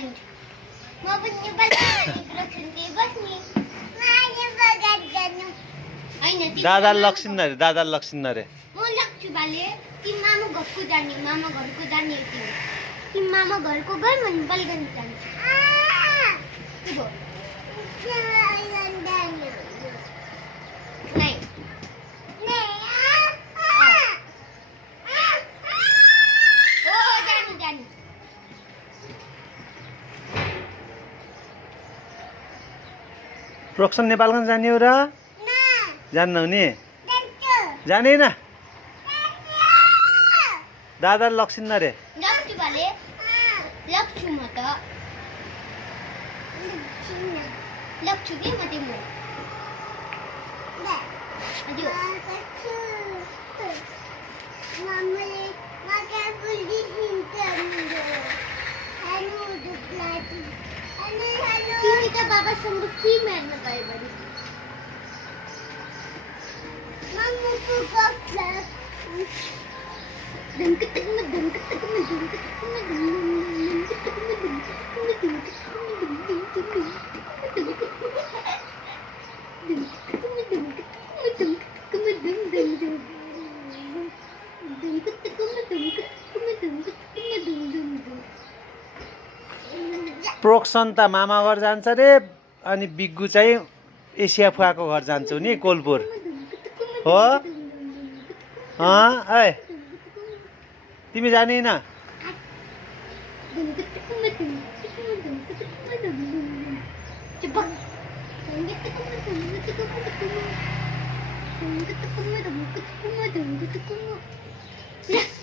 जान्छु म पनि नेपाल लक्ष्मी बस्ने माने बगान जानु हैन दादा लक्षिन रे दादा लक्षिन रे म लक्ष्मी बाले ती मामा घरको जाने मामा घरको जाने ती मामा घरको गए भने बलगन जान्छ के भो नहीं प्रोक्सन नेपालगञ्ज जाने हो र जान्न हुने जाने न दादा लक्षिन रे लक्ष्मी बाले लक्ष्मी म त लक्ष्मी के मते म अदियो मम्मी मका फुल्ली सिन्टर्नु हेलो दुप्लाटी हेलो तिमी त बाबासँग के मार्न गयो भने मम्मी को गप्ला दंक तक में दंक तक में दंक तक में दंक तक में दंक तक में प्रोक्सन त मामा घर जान्छ रे अनि बिग्गु चाहिँ एसिया फुवाको घर जान्छु नि कोलपुर हो ए तिमी जाने न Yeah.